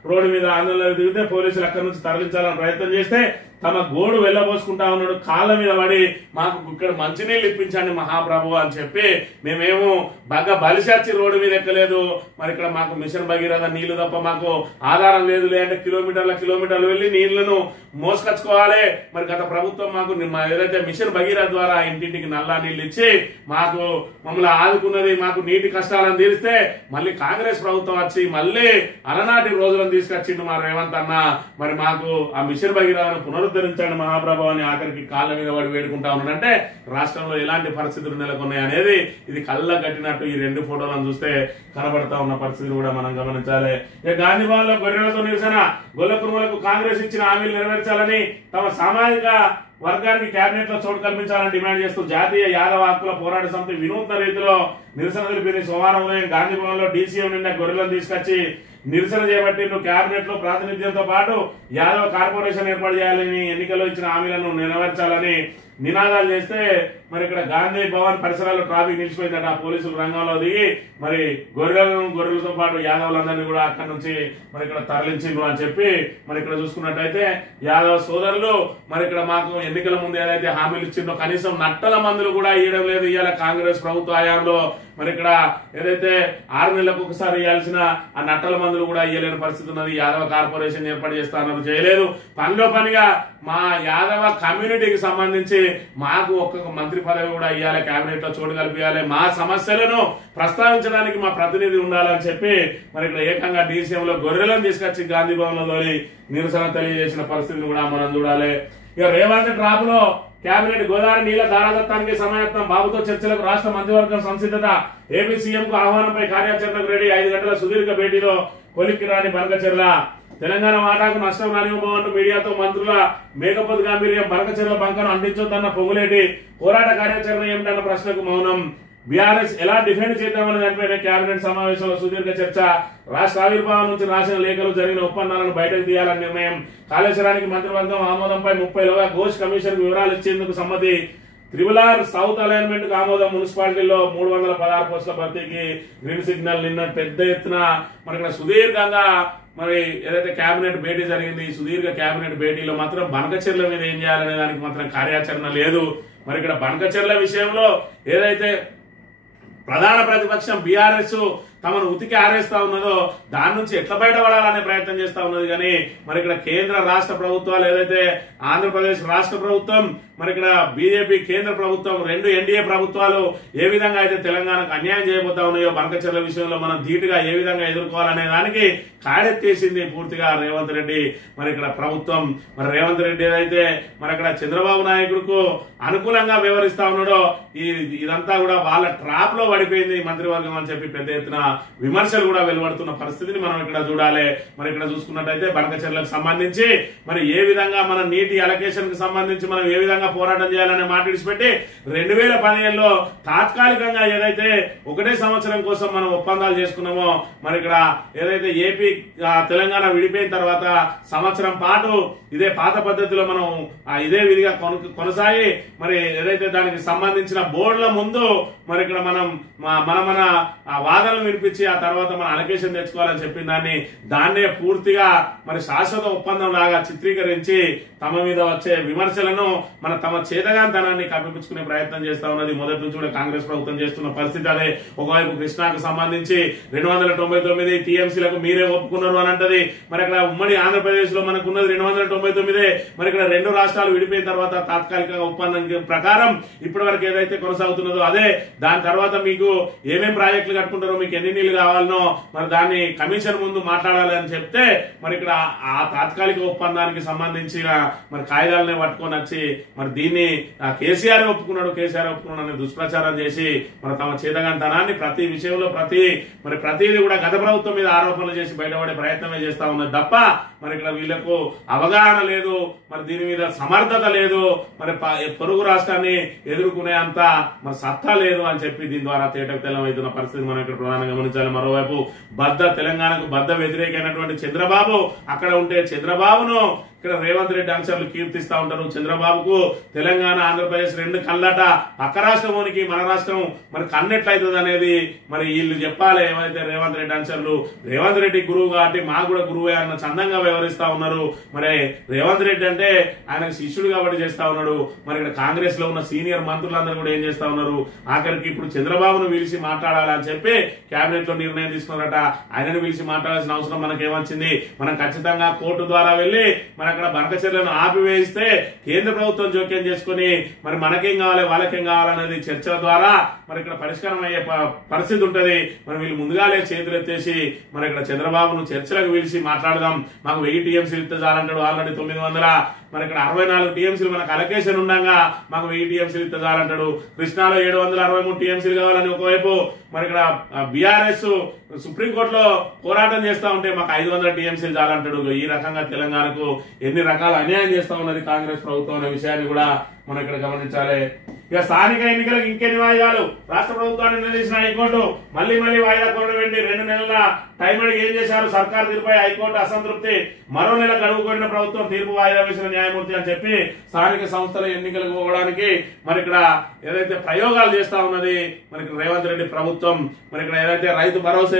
రోడ్డు మీద ఆందోళనకు దిగితే పోలీసులు అక్కడి నుంచి తరలించాలని ప్రయత్నం చేస్తే తమ గోడు వెళ్లబోసుకుంటా ఉన్నాడు. కాళ్ళ మీద పడి మాకు ఇక్కడ మంచినీళ్ళు ఇప్పించండి మహాప్రభు అని చెప్పి మేమేమో బాగా బలిశాచి రోడ్డు మీద ఎక్కలేదు, మరి ఇక్కడ మాకు మిషన్ భగీరథ నీళ్లు తప్ప మాకు ఆధారం లేదు, లేదంటే కిలోమీటర్లు వెళ్లి నీళ్లను మోసుకొచ్చుకోవాలి. మరి గత ప్రభుత్వం మాకు ఏదైతే మిషన్ భగీరథ ద్వారా ఇంటింటికి నల్లా నీళ్లు ఇచ్చి మమ్మల్ని ఆదుకున్నది, మాకు నీటి కష్టాలను తీరిస్తే మళ్ళీ కాంగ్రెస్ ప్రభుత్వం వచ్చి మళ్ళీ అలనాటి రోజులను తీసుకొచ్చిండు మా రేవంత్ అన్న. మరి మాకు ఆ మిషన్ భగీరథను పునరుద్ధరించండి మహాప్రభు అని ఆఖరికి కాళ్ళ మీద వాడు వేడుకుంటా ఉన్నాడంటే రాష్ట్రంలో ఎలాంటి పరిస్థితులు నెలకొన్నాయి అనేది ఇది కళ్ళ కట్టినట్టు ఈ 2 ఫోటోలను చూస్తే కనబడతా ఉన్న పరిస్థితిని కూడా మనం గమనించాలి. ఇక గాంధీ భవన్ లో గొర్రెలతో నిరసన, గొల్లకురుమలకు కాంగ్రెస్ ఇచ్చిన హామీలు నెరవేర్చాలని తమ సామాజిక వర్గానికి కేబినెట్ లో చోటు కల్పించాలని డిమాండ్ చేస్తూ జాతీయ యాదవ హక్కుల పోరాట సమితి వినూత్న రీతిలో నిరసన తెలిపింది. సోమవారం ఉదయం గాంధీ భవన్ లో డీసీఎం నిండా గొర్రెలను తీసుకొచ్చి నిరసన చేపట్టి కేబినెట్ లో ప్రాతినిధ్యంతో పాటు యాదవ కార్పొరేషన్ ఏర్పాటు చేయాలని, ఎన్నికల్లో ఇచ్చిన హామీలను నెరవేర్చాలని నినాదాలు చేస్తే మరి ఇక్కడ గాంధీ భవన్ పరిసరాల్లో ట్రాఫిక్ నిలిచిపోయిందట. పోలీసులు రంగంలో దిగి మరి గొర్రెలతో పాటు యాదవులందరినీ కూడా అక్కడి నుంచి మరి ఇక్కడ తరలించిండ్రు అని చెప్పి మరి ఇక్కడ చూసుకున్నట్టయితే యాదవ సోదరులు మరి ఇక్కడ మాకు ఎన్నికల ముందు ఏదైతే హామీలు ఇచ్చిందో కనీసం నట్టల మందులు కూడా ఇవ్వడం లేదు. ఇవాళ కాంగ్రెస్ ప్రభుత్వ హయాంలో మరి ఇక్కడ ఏదైతే 6 నెలలకు ఒకసారి ఇవ్వాల్సిన ఆ నట్టల మందులు కూడా ఇవ్వలేని పరిస్థితి ఉన్నది. యాదవ కార్పొరేషన్ ఏర్పాటు చేస్తా అన్నది చేయలేదు. పనిలో పనిగా మా యాదవ కమ్యూనిటీకి సంబంధించి మాకు ఒక్కొక్క మంత్రి పదవి కూడా ఇవ్వాలి, కేబినెట్ లో చోటు కల్పించాలి, మా సమస్యలను ప్రస్తావించడానికి మా ప్రతినిధి ఉండాలని చెప్పి మరి ఇక్కడ ఏకంగా డీసీఎం లో గొర్రెలను తీసుకొచ్చి గాంధీ భవన్ లో నిరసన తెలియజేసిన పరిస్థితిని కూడా మనం చూడాలి. ఇక రేవంత్ డ్రాప్ లో కేబినెట్ గోదావరి నీళ్ల ధారాదత్తానికి సమాయత్తం, బాబుతో చర్చలకు రాష్ట్ర మంత్రివర్గం సంసిద్ధత, ఏపీ సీఎంకు ఆహ్వానంపై కార్యాచరణకు రెడీ, 5 గంటల సుదీర్ఘ భేటీలో కొలిక్కి రాని బనకచెర్ల, తెలంగాణ వాటాకు నష్టం రానివ్వబోమంటూ మీడియాతో మంత్రుల మేకపోతు గాంభీర్యం, బనకచెర్ల బంకను అంటించొద్దన్న పొంగులేటి, పోరాట కార్యాచరణ ఏమిటన్న ప్రశ్నకు మౌనం, బీఆర్ఎస్ ఎలా డిఫెండ్ చేద్దామనే దానిపైన కేబినెట్ సమావేశంలో సుదీర్ఘ చర్చ, రాష్ట్ర ఆవిర్భావం నుంచి రాసిన లేఖలు, జరిగిన ఒప్పందాలను బయటకు తీయాలని నిర్ణయం, కాళేశ్వరానికి మంత్రివర్గం ఆమోదంపై 30లోగా ఘోష్ కమిషన్ వివరాలు ఇచ్చేందుకు సమ్మతి, త్రిబులార్ సౌత్ అలైన్మెంట్ కు ఆమోదం, మున్సిపాలిటీలో 316 పోస్టుల భర్తీకి గ్రీన్ సిగ్నల్. నిన్న పెద్ద ఎత్తున మరి ఇక్కడ సుదీర్ఘంగా మరి ఏదైతే కేబినెట్ భేటీ జరిగింది, ఈ సుదీర్ఘ కేబినెట్ భేటీలో మాత్రం బనకచెర్ల మీద ఏం చేయాలనే దానికి మాత్రం కార్యాచరణ లేదు. మరి ఇక్కడ బనకచెర్ల విషయంలో ఏదైతే ప్రధాన ప్రతిపక్షం బీఆర్ఎస్ తమను ఉతికి ఆరేస్తా ఉన్నదో దాని నుంచి ఎట్లా బయటపడాలనే ప్రయత్నం చేస్తా ఉన్నది. కానీ మరి ఇక్కడ కేంద్ర రాష్ట్ర ప్రభుత్వాలు ఏదైతే ఆంధ్రప్రదేశ్ రాష్ట్ర ప్రభుత్వం, మరి ఇక్కడ బీజేపీ కేంద్ర ప్రభుత్వం, 2 ఎన్డీఏ ప్రభుత్వాలు ఏ విధంగా అయితే తెలంగాణకు అన్యాయం చేయబోతా ఉన్నాయో బనకచెర్ల విషయంలో మనం ధీటుగా ఏ విధంగా ఎదుర్కోవాలనే దానికి కాడెత్తేసింది పూర్తిగా రేవంత్ రెడ్డి. మరి ఇక్కడ ప్రభుత్వం, మరి రేవంత్ రెడ్డి ఏదైతే మరి అక్కడ చంద్రబాబు నాయకుడుకు అనుకూలంగా వ్యవహరిస్తా ఉన్నాడో ఇదంతా కూడా వాళ్ళ ట్రాప్ లో పడిపోయింది మంత్రివర్గం అని చెప్పి పెద్ద ఎత్తున విమర్శలు కూడా వెలువడుతున్న పరిస్థితిని మనం ఇక్కడ చూడాలి. మరి ఇక్కడ చూసుకున్నట్టయితే బనకచెర్లకు సంబంధించి మరి ఏ విధంగా మన నీటి అలొకేషన్ కి సంబంధించి మనం ఏ విధంగా పోరాటం చేయాలనే మాట విడిచిపెట్టి 2015లో తాత్కాలికంగా ఏదైతే 1 సంవత్సరం కోసం మనం ఒప్పందాలు చేసుకున్నామో, మరి ఇక్కడ ఏదైతే ఏపీ తెలంగాణ విడిపోయిన తర్వాత సంవత్సరం పాటు ఇదే పాత పద్ధతిలో మనం ఇదే విధిగా కొనసాగి మరి ఏదైతే దానికి సంబంధించిన బోర్డుల ముందు మరి ఇక్కడ మనం మన వాదనలు వినిపించి ఆ తర్వాత మన అలొకేషన్ తెచ్చుకోవాలని చెప్పిన దాన్నే పూర్తిగా మరి శాశ్వత ఒప్పందం లాగా చిత్రీకరించి తమ మీద వచ్చే విమర్శలను తమ చేతగాంతనాన్ని కప్పిపుచ్చుకునే ప్రయత్నం చేస్తా ఉన్నది. మొదటి నుంచి కూడా కాంగ్రెస్ ప్రభుత్వం చేస్తున్న పరిస్థితి అదే. ఒకవైపు కృష్ణాకు సంబంధించి 299 టీఎంసీలకు మీరే ఒప్పుకున్నారు అని అంటది. మరి అక్కడ ఉమ్మడి ఆంధ్రప్రదేశ్ లో మనకు ఉన్నది 299. మరి ఇక్కడ 2 రాష్ట్రాలు విడిపోయిన తర్వాత తాత్కాలిక ఒప్పందం ప్రకారం ఇప్పటి వరకు ఏదైతే కొనసాగుతున్నదో అదే. దాని తర్వాత మీకు ఏమేం ప్రాజెక్టులు కట్టుకుంటారో, మీకు ఎన్ని నీళ్లు కావాలనో మరి దాన్ని కమిషన్ ముందు మాట్లాడాలి అని చెప్తే మరి ఇక్కడ ఆ తాత్కాలిక ఒప్పందానికి సంబంధించిన మరి కాయిదాలనే పట్టుకొని వచ్చి మరి దీన్ని కేసీఆర్ ఒప్పుకున్నాడు అనే దుష్ప్రచారం చేసి మరి తమ చేతగాంతనాన్ని ప్రతి విషయంలో ప్రతిదీ కూడా గత ప్రభుత్వం మీద ఆరోపణలు చేసి బయటపడే ప్రయత్నమే చేస్తా ఉన్నది తప్ప మరి ఇక్కడ వీళ్లకు అవగాహన లేదు, మరి దీని మీద సమర్థత లేదు, మరి పొరుగు రాష్ట్రాన్ని ఎదుర్కొనే అంత మరి సత్తా లేదు అని చెప్పి దీని ద్వారా తేటకు తెల్లమవుతున్న పరిస్థితి మనం ఇక్కడ ప్రధానంగా గమనించాలి. మరోవైపు తెలంగాణకు వ్యతిరేకమైనటువంటి చంద్రబాబు అక్కడ ఉంటే చంద్రబాబును ఇక్కడ రేవంత్ రెడ్డి అనుచరులు కీర్తిస్తా ఉంటారు. చంద్రబాబుకు తెలంగాణ ఆంధ్రప్రదేశ్ 2 కళ్ళట, పక్క రాష్ట్రంలోనికి మన రాష్ట్రం మరి కన్నెట్లయితుంది అనేది మరి వీళ్ళు చెప్పాలి. ఏమైతే రేవంత్ రెడ్డి అనుచరులు రేవంత్ రెడ్డి గురువు కాబట్టి మా కూడా గురువే అన్న చందంగా వ్యవహరిస్తా ఉన్నారు. మరి రేవంత్ రెడ్డి అంటే ఆయన శిష్యుడు కాబట్టి చేస్తా ఉన్నాడు. మరి ఇక్కడ కాంగ్రెస్ లో ఉన్న సీనియర్ మంత్రులందరూ కూడా ఏం చేస్తా ఉన్నారు, ఆఖరికి ఇప్పుడు చంద్రబాబును పిలిచి మాట్లాడాలని చెప్పి కేబినెట్ లో నిర్ణయం తీసుకున్నారట. ఆయనను పిలిచి మాట్లాడాల్సిన అవసరం మనకేమొచ్చింది? మనం ఖచ్చితంగా కోర్టు ద్వారా వెళ్లి మరి అక్కడ బనకచెర్లను ఆపివేయిస్తే కేంద్ర ప్రభుత్వం జోక్యం చేసుకుని మరి మనకేం కావాలి వాళ్ళకేం కావాలనేది చర్చల ద్వారా మరి ఇక్కడ పరిష్కారం అయ్యే పరిస్థితి ఉంటది. మరి వీళ్ళు ముందుగాలే చేతులెత్తేసి మరి ఇక్కడ చంద్రబాబును చర్చలకు పిలిచి మాట్లాడదాం, మాకు 1000 టీఎంసీలు ఇస్తే చాలంటాడు, ఆల్రెడీ 900. మరి ఇక్కడ 64 టీఎంసీలు మనకు అలొకేషన్ ఉండగా మాకు 1000 టీఎంసీలు ఇస్తే చాలంటాడు. కృష్ణాలో 763 టీఎంసీలు కావాలని ఒకవైపు మరి ఇక్కడ బీఆర్ఎస్ సుప్రీంకోర్టులో పోరాటం చేస్తా ఉంటే మాకు 500 టీఎంసీలు చాలంటాడు. ఈ రకంగా తెలంగాణకు ఎన్ని రకాల అన్యాయం చేస్తా ఉన్నది కాంగ్రెస్ ప్రభుత్వం అనే విషయాన్ని కూడా మనం ఇక్కడ గమనించాలి. ఇక స్థానిక ఎన్నికలకు ఇంకెన్ని వాయిదాలు? రాష్ట్ర ప్రభుత్వాన్ని నిలదీసిన హైకోర్టు మళ్లీ వాయిదా కోరడం ఏంటి? 2 నెలల టైం అడిగి ఏం చేశారు? సర్కార్ తీర్పుపై హైకోర్టు అసంతృప్తి, మరో నెల గడువు కోరిన ప్రభుత్వం తీర్పు వాయిదా వేసిన న్యాయమూర్తి అని చెప్పి స్థానిక సంస్థల ఎన్నికలకు పోవడానికి మరి ఇక్కడ ఏదైతే ప్రయోగాలు చేస్తా ఉన్నది మరి రేవంత్ రెడ్డి ప్రభుత్వం. మరి ఇక్కడ ఏదైతే రైతు భరోసా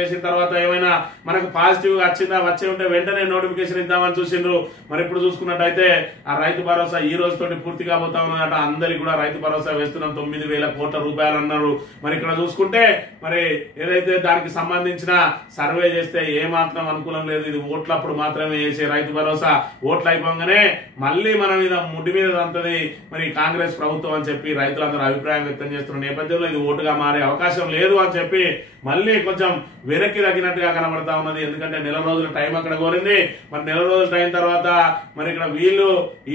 చేసిన తర్వాత ఏమైనా మనకు పాజిటివ్ వచ్చిందా, వచ్చే ఉంటే వెంటనే నోటిఫికేషన్ ఇద్దామని చూసిండ్రు. మరి ఇప్పుడు చూసుకున్నట్టయితే ఆ రైతు భరోసా ఈ రోజుతోటి పూర్తి కాబోతా ఉన్నదట. అందరికి కూడా రైతు భరోసా వేస్తున్నాం, 9,000 కోట్ల రూపాయలు అన్నారు. మరి ఇక్కడ చూసుకుంటే మరి ఏదైతే దానికి సంబంధించి సంబంధించిన సర్వే చేస్తే ఏ మాత్రం అనుకూలం లేదు. ఇది ఓట్లప్పుడు మాత్రమే చేసే రైతు భరోసా, ఓట్లు అయిపోగానే మళ్ళీ మన మీద ముడి మీద అంతది మరి కాంగ్రెస్ ప్రభుత్వం అని చెప్పి రైతులందరూ అభిప్రాయం వ్యక్తం చేస్తున్న నేపథ్యంలో ఇది ఓటుగా మారే అవకాశం లేదు అని చెప్పి మళ్ళీ కొంచెం వెనక్కి తగ్గినట్టుగా కనబడతా ఉన్నది. ఎందుకంటే నెల రోజుల టైం అక్కడ కోరింది. మరి నెల రోజుల టైం తర్వాత మరి ఇక్కడ వీళ్ళు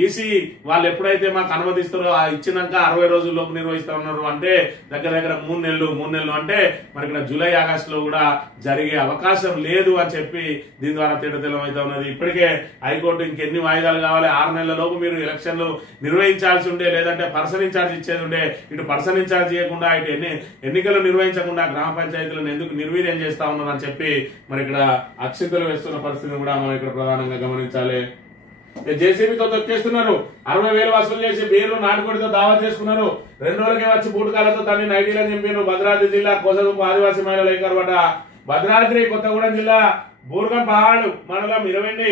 ఈసీ వాళ్ళు ఎప్పుడైతే మాకు అనుమతిస్తారో ఇచ్చినాక 60 రోజుల్లోపు నిర్వహిస్తా ఉన్నారు. అంటే దగ్గర దగ్గర 3 నెలలు అంటే మరి ఇక్కడ జూలై ఆగస్టులో కూడా జరిగే అవకాశం లేదు అని చెప్పి దీని ద్వారా తేటతెల్లం అయితే ఉన్నది. ఇప్పటికే హైకోర్టు ఇంకెన్ని వాయిదాలు కావాలి, 6 నెలల లోపు మీరు ఎలక్షన్లు నిర్వహించాల్సి ఉండే, లేదంటే పర్సన్ ఇన్ఛార్జ్ ఇచ్చేది ఉండే. ఇటు పర్సన్ ఇన్ఛార్జ్ చేయకుండా ఇటు ఎన్నికలు నిర్వహించకుండా గ్రామ పంచాయతీలను ఎందుకు నిర్వీర్యం చేస్తా ఉన్నారు అని చెప్పి మరి ఇక్కడ అక్షింతలు వేస్తున్న పరిస్థితిని కూడా మనం ఇక్కడ ప్రధానంగా గమనించాలి. జేసీబీతో తొక్కేస్తున్నారు, 60,000 వసూలు చేసి బీర్లు నాటుకోడితో దావా చేసుకున్నారు. 2 రోజులకే వచ్చి బూటకాలతో తన్ని నైటీలను నింపారు. భద్రాద్రి జిల్లా కోసగుంపు ఆదివాసీ మహిళల ఏకర్వట. భద్రాద్రి కొత్తగూడెం జిల్లా బూర్గంపహాడు మండలం 20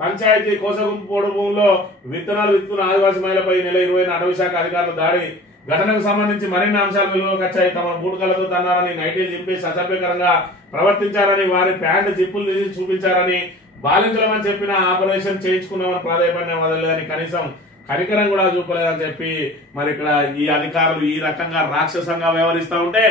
పంచాయతీ కోసగుంపు పొడు భూముల్లో విత్తనాలు విత్తున్న ఆదివాసీ మహిళపై నెల 20 అటవీ శాఖ అధికారులు దాడి. ఘటనకు సంబంధించి మరిన్ని అంశాలు వెలుగులోకి వచ్చాయి. తమ బూటకాలతో తన్నారని, నైటీలు చింపేసి అసభ్యకరంగా ప్రవర్తించారని, వారి ప్యాంటు జిప్పులు తీసి చూపించారని, బాలించలేమని చెప్పిన ఆపరేషన్ చేయించుకున్నామని ప్రాధాన్యం వదలలేదని, కనీసం కనికరం కూడా చూపలేదని చెప్పి మరి ఇక్కడ ఈ అధికారులు ఈ రకంగా రాక్షసంగా వ్యవహరిస్తా ఉంటే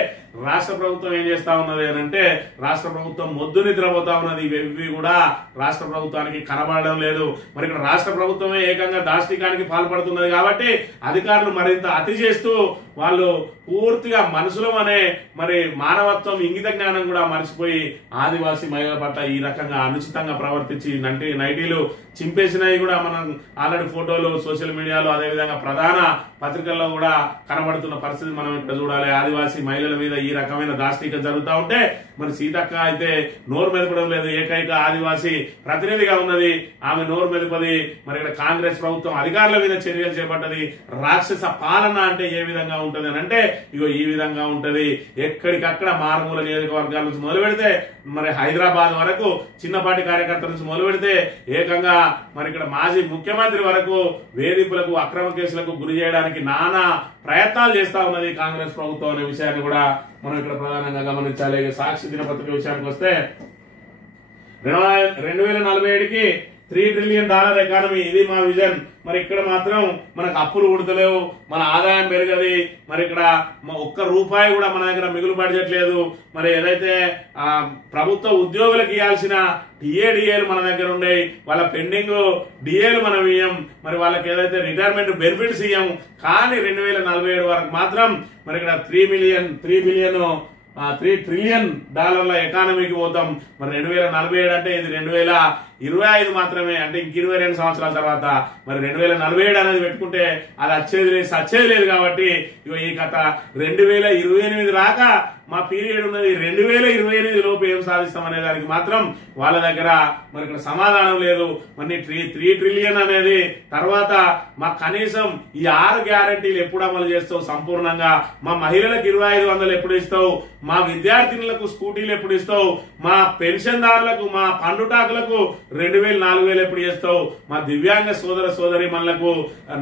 రాష్ట్ర ప్రభుత్వం ఏం చేస్తా ఉన్నది అని అంటే రాష్ట్ర ప్రభుత్వం మొద్దు నిద్రపోతా ఉన్నది. ఇవి కూడా రాష్ట్ర ప్రభుత్వానికి కనబడడం లేదు. మరి ఇక్కడ రాష్ట్ర ప్రభుత్వమే ఏకంగా దాష్టికానికి పాల్పడుతున్నది కాబట్టి అధికారులు మరింత అతి చేస్తూ వాళ్ళు పూర్తిగా మనుషులు అనే మరి మానవత్వం, ఇంగిత జ్ఞానం కూడా మర్చిపోయి ఆదివాసీ మహిళల పట్ల ఈ రకంగా అనుచితంగా ప్రవర్తించి నైటీలు చింపేసినవి కూడా మనం ఆల్రెడీ ఫోటోలు సోషల్ మీడియాలో అదేవిధంగా ప్రధాన పత్రికల్లో కూడా కనబడుతున్న పరిస్థితి మనం ఇక్కడ చూడాలి. ఆదివాసీ మహిళల మీద ఈ రకమైన దాష్టికం జరుగుతూ ఉంటే మరి సీతక్క అయితే నోరు మెదపడం లేదు. ఏకైక ఆదివాసీ ప్రతినిధిగా ఉన్నది, ఆమె నోరు మెదపది. మరి ఇక్కడ కాంగ్రెస్ ప్రభుత్వం అధికారుల మీద చర్యలు చేపట్టది. రాక్షస పాలన అంటే ఏ విధంగా ఉంటది అని అంటే ఇగో ఈ విధంగా ఉంటది. ఎక్కడికక్కడ మారుమూల నియోజకవర్గాల నుంచి మొదలు పెడితే మరి హైదరాబాద్ వరకు, చిన్నపాటి కార్యకర్తల నుంచి మొదలు పెడితే ఏకంగా మరి ఇక్కడ మాజీ ముఖ్యమంత్రి వరకు వేధింపులకు, అక్రమ కేసులకు గురి చేయడానికి నానా ప్రయత్నాలు చేస్తా ఉన్నది కాంగ్రెస్ ప్రభుత్వం అనే విషయాన్ని కూడా మనం ఇక్కడ ప్రధానంగా గమనించాలి. సాక్షి దినపత్రిక విషయానికి వస్తే 2047కి $3 ట్రిలియన్ ఎకానమీ, ఇది మా విజన్. మరి ఇక్కడ మాత్రం మనకు అప్పులు ఉడతలేవు, మన ఆదాయం పెరగది. మరి ఇక్కడ ఒక్క రూపాయి కూడా మన దగ్గర మిగులు బడ్జెట్ లేదు. మరి ఏదైతే ప్రభుత్వ ఉద్యోగులకు ఇవ్వాల్సిన డిఏలు మన దగ్గర ఉన్నాయి, వాళ్ళ పెండింగ్ డిఏలు మనం ఇయ్యం. మరి వాళ్ళకి ఏదైతే రిటైర్మెంట్ బెనిఫిట్స్ ఇయ్యం. కానీ 2047 వరకు మాత్రం మరి ఇక్కడ $3 ట్రిలియన్ ఎకానమీకి పోతాం. మరి 2047 అంటే ఇది 2025 మాత్రమే, అంటే ఇంక 22 సంవత్సరాల తర్వాత. మరి 2047 అనేది పెట్టుకుంటే అది వచ్చేది లేదు కాబట్టి ఇగో ఈ కథ 2028 రాక మా పీరియడ్ ఉన్నది. 2028 లోపు ఏం సాధిస్తాం అనే దానికి మాత్రం వాళ్ళ దగ్గర మరి ఇక్కడ సమాధానం లేదు. మరి 3 ట్రిలియన్ అనేది తర్వాత మా కనీసం ఈ 6 గ్యారంటీలు ఎప్పుడు అమలు చేస్తావు సంపూర్ణంగా? మా మహిళలకు 2500 ఎప్పుడు ఇస్తావు? మా విద్యార్థినులకు స్కూటీలు ఎప్పుడు ఇస్తావు? మా పెన్షన్దారులకు, మా పండుటాకులకు 2000, 4000 ఎప్పుడు చేస్తావు? మా దివ్యాంగ సోదరి మనలకు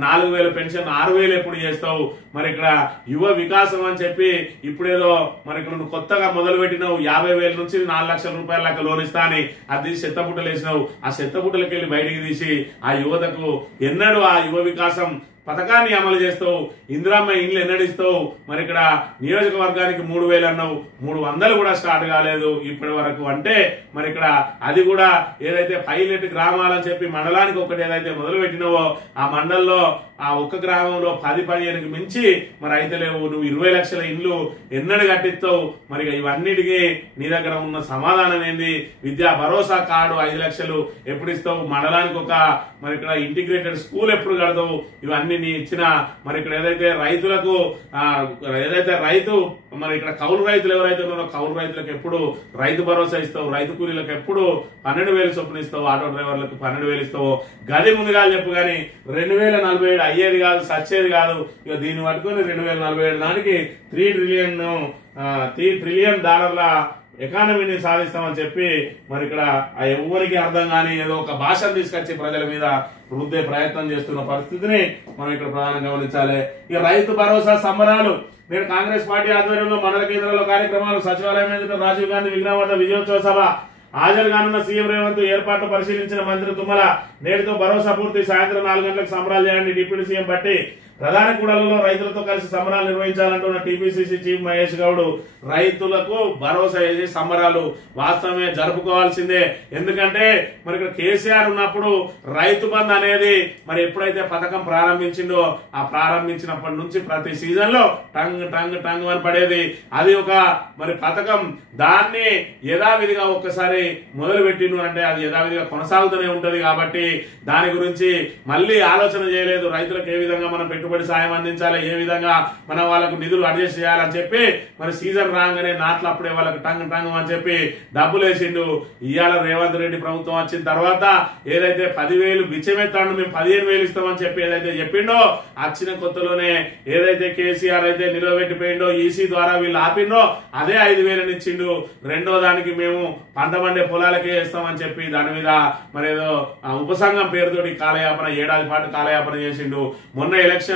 4000 పెన్షన్ 6000 ఎప్పుడు చేస్తావు? మరి ఇక్కడ యువ వికాసం అని చెప్పి ఇప్పుడేదో మరి ఇక్కడ నువ్వు కొత్తగా మొదలు పెట్టినావు, 50,000 నుంచి 4 లక్షల రూపాయల లెక్క లోన్ ఇస్తా అని అది చెత్తపుట్టలు వేసినావు. ఆ చెత్తపుట్టలకి వెళ్ళి బయటికి తీసి ఆ యువతకు ఎన్నడూ ఆ యువ వికాసం పథకాన్ని అమలు చేస్తావు? ఇందిరమ్మ ఇండ్లు ఎన్నడిస్తావు? మరి ఇక్కడ నియోజకవర్గానికి 3,000 అన్నావు, 300 కూడా స్టార్ట్ కాలేదు ఇప్పటి వరకు. అంటే మరి ఇక్కడ అది కూడా ఏదైతే పైలట్ గ్రామాలని చెప్పి మండలానికి ఒకటి ఏదైతే మొదలు పెట్టినావో ఆ మండలంలో ఆ ఒక్క గ్రామంలో 10-15కి మించి మరి అయితే లేవు. నువ్వు 20 లక్షల ఇండ్లు ఎన్నడు కట్టిస్తావు? మరి ఇవన్నిటికీ నీ దగ్గర ఉన్న సమాధానం ఏంది? విద్యా భరోసా కార్డు 5 లక్షలు ఎప్పుడు ఇస్తావు? మండలానికి ఒక మరి ఇక్కడ ఇంటిగ్రేటెడ్ స్కూల్ ఎప్పుడు కడతావు? ఇవన్నీ నీ ఇచ్చిన మరి ఇక్కడ ఏదైతే రైతులకు రైతు మరి ఇక్కడ కౌలు రైతులు ఎవరైతే ఉన్నారో కౌలు రైతులకు ఎప్పుడు రైతు భరోసా ఇస్తావు? రైతు కూలీలకు ఎప్పుడు 12,000 చొప్పున ఇస్తావు? ఆటో డ్రైవర్లకు 12,000 ఇస్తావు? గది ముందుగా చెప్పు కానీ 2047 అయ్యేది కాదు, సచ్చేది కాదు. ఇక దీన్ని పట్టుకుని 2047 నాటికి $3 ట్రిలియన్ ఎకానమీని సాధిస్తామని చెప్పి మరి ఇక్కడ ఎవరికి అర్థం కాని ఏదో ఒక భాషను తీసుకొచ్చి ప్రజల మీద రుద్దే ప్రయత్నం చేస్తున్న పరిస్థితిని మనం ఇక్కడ ప్రధానంగా గమనించాలి. ఇక రైతు భరోసా సంబరాలు నేడు కాంగ్రెస్ పార్టీ ఆధ్వర్యంలో మండల కేంద్రంలో కార్యక్రమాలు, సచివాలయం ఎదుట రాజీవ్ గాంధీ విగ్రహం వద్ద విజయోత్సవ సభ, హాజరు కానున్న సీఎం రేవంత్ ఏర్పాట్లు పరిశీలించిన మంత్రి తుమ్మల, నేటితో భరోసా పూర్తి, సాయంత్రం 4 గంటలకు సంబరాలు చేయండి డిప్యూటీ సీఎం బట్టి, ప్రధాన కూడలలో రైతులతో కలిసి సంబరాలు నిర్వహించాలంటున్న టీపీసీసీ చీఫ్ మహేష్ గౌడ్, రైతులకు భరోసా చేసి సంబరాలు వాస్తవమే జరుపుకోవాల్సిందే. ఎందుకంటే మరి ఇక్కడ కేసీఆర్ ఉన్నప్పుడు రైతు బంధు అనేది మరి ఎప్పుడైతే పథకం ప్రారంభించిండో ఆ ప్రారంభించినప్పటి నుంచి ప్రతి సీజన్ లో టంగ్ టంగ్ టంగ్ అని పడేది. అది ఒక మరి పథకం, దాన్ని యథావిధిగా ఒక్కసారి మొదలు పెట్టిండు అంటే అది యథావిధిగా కొనసాగుతూనే ఉంటది. కాబట్టి దాని గురించి మళ్ళీ ఆలోచన చేయలేదు. రైతులకు ఏ విధంగా మనం పెట్టుబడి సాయం అందించాలి, ఏ విధంగా మనం వాళ్ళకు నిధులు అడ్జస్ట్ చేయాలని చెప్పి మరి సీజన్ రాగానే నాట్లు అప్పుడే వాళ్ళకి టంగ్ టంగ్ అని చెప్పి డబ్బులు వేసిండు. ఇవాళ రేవంత్ రెడ్డి ప్రభుత్వం వచ్చిన తర్వాత ఏదైతే 10,000 బిచ్చమెత్తాడు, మేము 15,000 ఇస్తామని చెప్పి ఏదైతే చెప్పిండో వచ్చిన కొత్తలోనే ఏదైతే కేసీఆర్ అయితే నిలబెట్టిపోయిండో ఈసీ ద్వారా వీళ్ళు ఆపిండో అదే 5,000 ఇచ్చిండు. రెండో దానికి మేము పంట పండే పొలాలకే ఇస్తామని చెప్పి దాని మీద మరి ఏదో ఉపసంఘం పేరుతోటి కాలయాపన, ఏడాది పాటు కాలయాపన చేసిండు. మొన్న ఎలక్షన్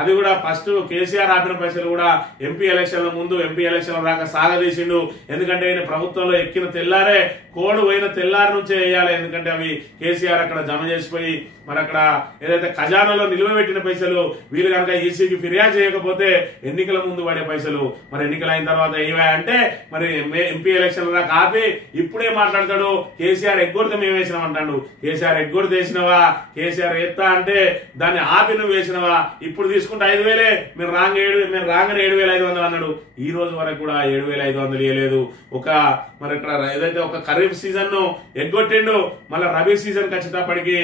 అది కూడా ఫస్ట్ కేసీఆర్ ఆపిన పైసలు కూడా ఎంపీ ఎలక్షన్ల ముందు, ఎంపీ ఎలక్షన్ రాక సాగదీసిండు. ఎందుకంటే ఈయన ప్రభుత్వంలో ఎక్కిన తెల్లారే కోడ్ పోయిన తెల్లారి నుంచే వేయాలి. ఎందుకంటే అవి కేసీఆర్ అక్కడ జమ చేసిపోయి మరి అక్కడ ఏదైతే ఖజానాలో నిలువబెట్టిన పైసలు వీళ్ళు కనుక ఈసీకి ఫిర్యాదు చేయకపోతే ఎన్నికల ముందు పడే పైసలు మరి ఎన్నికలు అయిన తర్వాత ఏవా అంటే మరి ఎంపీ ఎలక్షన్ రాక ఆపి ఇప్పుడే మాట్లాడతాడు. కేసీఆర్ ఎగ్గొడితే మేము వేసినాం అంటాడు. కేసీఆర్ ఎగ్గొడితే వేసినవా, కేసీఆర్ ఎత్తా అంటే దాన్ని ఆపి నువ్వు వేసినవా, ఇప్పుడు తీసుకుంటే 5,000, మేము రాగానే 7,500 అన్నాడు. ఈ రోజు వరకు కూడా 7,500 ఇవ్వలేదు. ఒక మరి ఇక్కడ ఏదైతే ఒక ఖరీఫ్ సీజన్ ను ఎగ్గొట్టిండు, మళ్ళీ రబీ సీజన్ వచ్చేటప్పటికి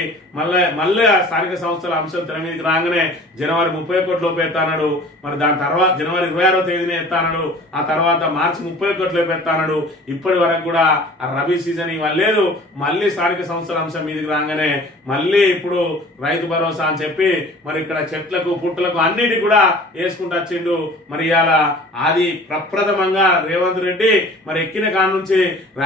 మళ్ళీ స్థానిక సంస్థల అంశం తెర మీదకి రాగానే జనవరి 30 కోట్ల లోపు ఎత్తాడు. మరి దాని తర్వాత జనవరి 26వ తేదీనే ఎత్తాడు. ఆ తర్వాత మార్చి 30 కోట్ల లోపు ఎత్తాడు. ఇప్పటి వరకు కూడా ఆ రబీ సీజన్ ఇవ్వలేదు. మళ్ళీ స్థానిక సంస్థల అంశం మీదకి రాగానే మళ్ళీ ఇప్పుడు రైతు భరోసా అని చెప్పి మరి ఇక్కడ చెట్లకు పుట్టలకు అన్నిటి కూడా వేసుకుంటూ వచ్చిండు. మరి ఇవాళ అది ప్రప్రథమంగా రేవంత్ రెడ్డి మరి ఎక్కిన కాడ నుంచి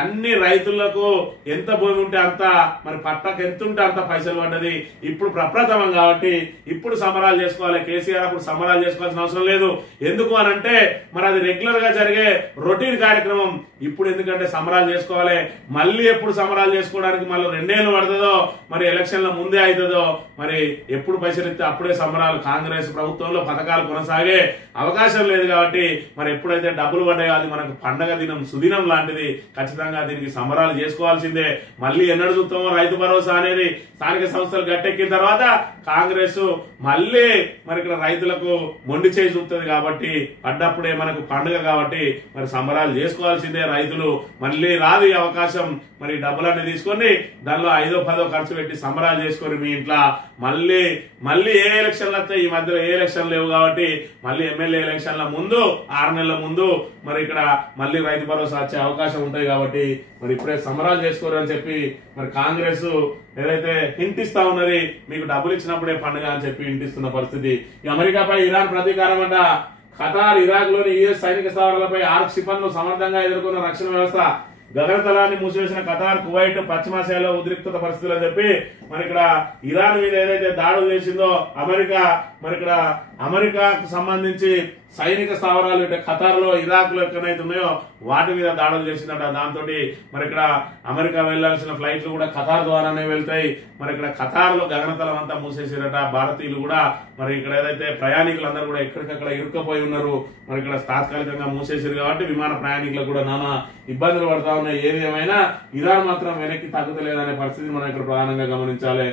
అన్ని రైతులకు ఎంత భూమి ఉంటే అంత, మరి పట్టకు ఎంత ఉంటే అంత పైసలు పడ్డది. ఇప్పుడు ప్రప్రథమం కాబట్టి ఇప్పుడు సంబరాలు చేసుకోవాలి. కేసీఆర్ అప్పుడు సంబరాలు చేసుకోవాల్సిన అవసరం లేదు. ఎందుకు అనంటే మరి అది రెగ్యులర్ గా జరిగే రొటీన్ కార్యక్రమం. ఇప్పుడు ఎందుకంటే సంబరాలు చేసుకోవాలి. మళ్ళీ ఎప్పుడు సంబరాలు చేసుకోవడానికి మళ్ళీ 2 ఏళ్ళు పడుతుందో, మరి ఎలక్షన్ల ముందే అవుతుందో, మరి ఎప్పుడు పైసలు ఇస్తే అప్పుడే సంబరాలు. కాంగ్రెస్ ప్రభుత్వంలో పథకాలు కొనసాగే అవకాశం లేదు కాబట్టి మరి ఎప్పుడైతే డబ్బులు పడ్డాయో అది మనకు పండగ దినం, సుదినం లాంటిది. ఖచ్చితంగా దీనికి సంబరాలు చేసుకోవాల్సిందే. మళ్ళీ ఎన్నడు చూస్తామో రైతు భరోసా అనేది స్థానిక సంస్థలు గట్టెక్కిన తర్వాత కాంగ్రెస్ మళ్ళీ మరి ఇక్కడ రైతులకు మొండి చేయి చూపుతుంది. కాబట్టి పడ్డప్పుడే మనకు పండుగ కాబట్టి మరి సంబరాలు చేసుకోవాల్సిందే. రైతులు మళ్ళీ రాదు ఈ అవకాశం. మరి డబ్బులన్నీ తీసుకొని దానిలో 5దో 10దో ఖర్చు పెట్టి సంబరాలు చేసుకొని మీ ఇంట్లో మళ్ళీ ఏ ఎలక్షన్లు వస్తాయి, ఈ మధ్యలో ఏ ఎలక్షన్ లేవు కాబట్టి మళ్ళీ ఎమ్మెల్యే ఎలక్షన్ల ముందు 6 నెలల ముందు మరి ఇక్కడ మళ్ళీ రైతు భరోసా వచ్చే అవకాశం ఉంటాయి. కాబట్టి మరి ఇప్పుడే సంబరాలు చేసుకోరు అని చెప్పి మరి కాంగ్రెస్ ఏదైతే హింటిస్తా ఉన్నది, మీకు డబ్బులు ఇచ్చినప్పుడే పండుగ అని చెప్పి హింటిస్తున్న పరిస్థితి. ఈ అమెరికాపై ఇరాన్ ప్రతీకారం అంట. ఖతార్, ఇరాక్ లోని యుఎస్ సైనిక స్థావరాలపై 6 క్షిపణులు సమర్థంగా ఎదుర్కొన్న రక్షణ వ్యవస్థ. గగనతలాన్ని మూసివేసిన ఖతార్, కువైట్, పశ్చిమాసియాలో ఉద్రిక్తత పరిస్థితులు అని చెప్పి మరి ఇక్కడ ఇరాన్ మీద ఏదైతే దాడులు చేసిందో అమెరికా, మరి ఇక్కడ అమెరికాకు సంబంధించి సైనిక స్థావరాలు అంటే ఖతార్ లో, ఇరాక్ లో ఎక్కడైతే ఉన్నాయో వాటి మీద దాడులు చేసిందట. దాంతో మరి ఇక్కడ అమెరికా వెళ్లాల్సిన ఫ్లైట్లు కూడా ఖతార్ ద్వారానే వెళ్తాయి. మరి ఇక్కడ ఖతార్ లో గగనతలం అంతా మూసేసారట. భారతీయులు కూడా మరి ఇక్కడ ఏదైతే ప్రయాణికులందరూ కూడా ఎక్కడికక్కడ ఇరుక్కుపోయి ఉన్నారు. మరి ఇక్కడ తాత్కాలికంగా మూసేసారు కాబట్టి విమాన ప్రయాణికులకు కూడా నానా ఇబ్బందులు పడతా ఉన్నాయి. ఏది ఏమైనా ఇరాన్ మాత్రం వెనక్కి తగ్గుతలేదనే పరిస్థితిని మనం ఇక్కడ ప్రధానంగా గమనించాలి.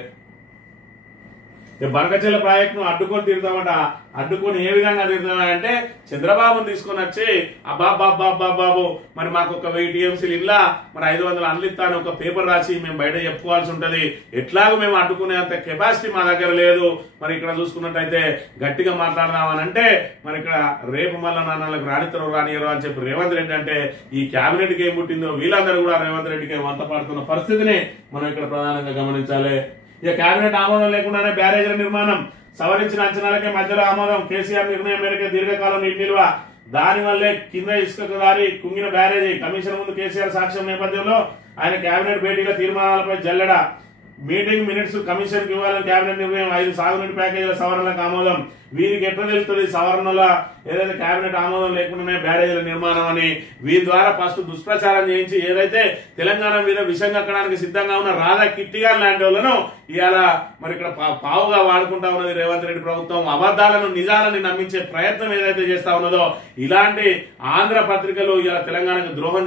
బనకచెల్ల ప్రాజెక్ట్ ను అడ్డుకొని తీరుతామట. అడ్డుకొని ఏ విధంగా తీరుతామంటే చంద్రబాబును తీసుకొని వచ్చి అబ్బాబాబు మరి మాకు ఒక 1000 టీఎంసీలు ఇల్లా మరి 500 అండ్లు ఇస్తాను ఒక పేపర్ రాసి మేము బయట చెప్పుకోవాల్సి ఉంటది. ఎట్లాగో మేము అడ్డుకునేంత కెపాసిటీ మా దగ్గర లేదు. మరి ఇక్కడ చూసుకున్నట్టయితే గట్టిగా మాట్లాడదామని అంటే మరి ఇక్కడ రేపు మళ్ళా నాన్నలకు రానియరు అని చెప్పి రేవంత్ రెడ్డి అంటే ఈ కేబినెట్ కి ఏం పుట్టిందో వీళ్ళందరూ కూడా రేవంత్ రెడ్డికి వంత పాడుతున్న పరిస్థితిని మనం ఇక్కడ ప్రధానంగా గమనించాలి. ఇక కేబినెట్ ఆమోదం లేకుండానే బ్యారేజీల నిర్మాణం, సవరించిన అంచనాలకే మధ్యలో ఆమోదం. కేసీఆర్ నిర్ణయం మేరకు దీర్ఘకాలం నీటి నిల్వ. దానివల్లే కింద ఇసుక దారి కుంగిన బ్యారేజీ కమిషన్ ముందు కేసీఆర్ సాక్ష్యం నేపథ్యంలో ఆయన కేబినెట్ భేటీలో తీర్మానాలపై జల్లెడ మీటింగ్ మినిట్స్ కమిషన్ కి ఇవ్వాలని కేబినెట్ నిర్ణయం 5 సాగునీటి ప్యాకేజీల సవరణలకు ఆమోదం వీరికి ఎట్లా తెలుస్తుంది సవరణల ఏదైతే కేబినెట్ ఆమోదం లేకుండానే బ్యారేజీల నిర్మాణం అని వీరి ద్వారా ఫస్ట్ దుష్ప్రచారం చేయించి ఏదైతే తెలంగాణ మీద విషం కక్కడానికి సిద్ధంగా ఉన్న రాధా కిట్టిగా లాంటి వాళ్ళను ఇవాళ మరి ఇక్కడ పావుగా వాడుకుంటా ఉన్నది రేవంత్ రెడ్డి ప్రభుత్వం అబద్దాలను నిజాలను నమ్మించే ప్రయత్నం ఏదైతే చేస్తా ఉన్నదో ఇలాంటి ఆంధ్ర పత్రికలు ఇలా తెలంగాణకు ద్రోహం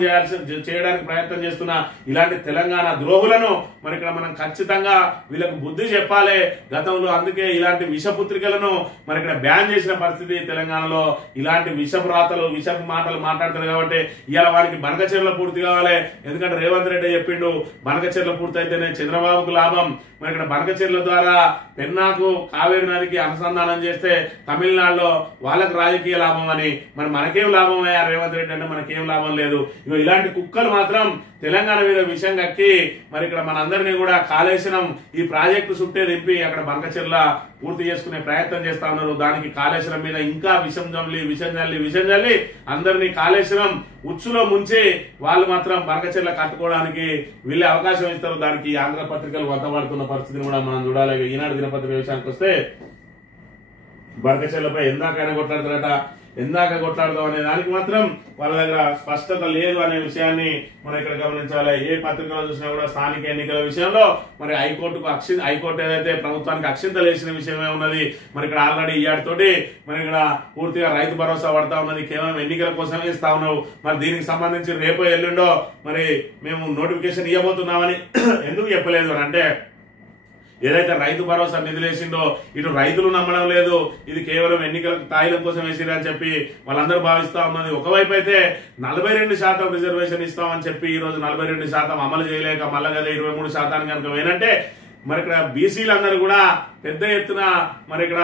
చేయడానికి ప్రయత్నం చేస్తున్న ఇలాంటి తెలంగాణ ద్రోహులను మరి ఇక్కడ మనం ఖచ్చితంగా వీళ్ళకు బుద్ధి చెప్పాలి గతంలో అందుకే ఇలాంటి విషపుత్రికలను మరి ఇక్కడ బ్యాన్ చేసిన పరిస్థితి తెలంగాణలో ఇలాంటి విషపు రాతలు విషపు మాటలు మాట్లాడతారు కాబట్టి ఇవాళ వారికి బనకచెర్ల పూర్తి కావాలి ఎందుకంటే రేవంత్ రెడ్డి చెప్పిండు బనకచెర్ల పూర్తి అయితేనే చంద్రబాబుకు లాభం మరి ఇక్కడ బనకచెర్ల ద్వారా పెన్నాకు కావేరి నదికి అనుసంధానం చేస్తే తమిళనాడులో వాళ్ళకు రాజకీయ లాభం అని మరి మనకేం లాభం అయ్యా రేవంత్ రెడ్డి అంటే మనకేం లాభం లేదు ఇగో ఇలాంటి కుక్కలు మాత్రం తెలంగాణ మీద విషయం కక్కి మరి ఇక్కడ మనందరినీ కూడా కాళేశ్వరం ఈ ప్రాజెక్టు చుట్టే దింపి అక్కడ బనకచెర్ల పూర్తి చేసుకునే ప్రయత్నం చేస్తా ఉన్నారు దానికి కాళేశ్వరం మీద ఇంకా విషం జల్లి అందరినీ కాళేశ్వరం ఉచ్చులో ముంచి వాళ్ళు మాత్రం బనకచెర్ల కట్టుకోవడానికి వీళ్ళే అవకాశం ఇస్తారు దానికి ఆంధ్ర పత్రికలు వంతపడుతున్న పరిస్థితిని కూడా మనం చూడాలి ఈనాడు దినపత్రిక విషయానికి వస్తే బనకచెర్లపై ఎందాక కొట్లాడదాం అనే దానికి మాత్రం వాళ్ళ దగ్గర స్పష్టత లేదు అనే విషయాన్ని మనం ఇక్కడ గమనించాలి ఏ పత్రికలో చూసినా కూడా స్థానిక ఎన్నికల విషయంలో మరి హైకోర్టు ఏదైతే ప్రభుత్వానికి అక్షింతలు వేసిన విషయమే ఉన్నది మరి ఇక్కడ ఆల్రెడీ ఇయాడితోటి మరి ఇక్కడ పూర్తిగా రైతు భరోసా పడతా ఉన్నది కేవలం ఎన్నికల కోసమే ఇస్తా ఉన్నావు మరి దీనికి సంబంధించి రేపో ఎల్లుండో మరి మేము నోటిఫికేషన్ ఇవ్వబోతున్నామని ఎందుకు చెప్పలేదు అని అంటే ఏదైతే రైతు భరోసా నిధులేసిందో ఇటు రైతులు నమ్మడం లేదు ఇది కేవలం ఎన్నికల తాయిలం కోసం వేసిరని చెప్పి వాళ్ళందరూ భావిస్తా ఉన్నది ఒకవైపు అయితే 42% రిజర్వేషన్ ఇస్తామని చెప్పి ఈ రోజు 42% అమలు చేయలేక మళ్ళా కదా 23% కనుక వేనంటే మరి ఇక్కడ బీసీలందరూ కూడా పెద్ద ఎత్తున మరి ఇక్కడ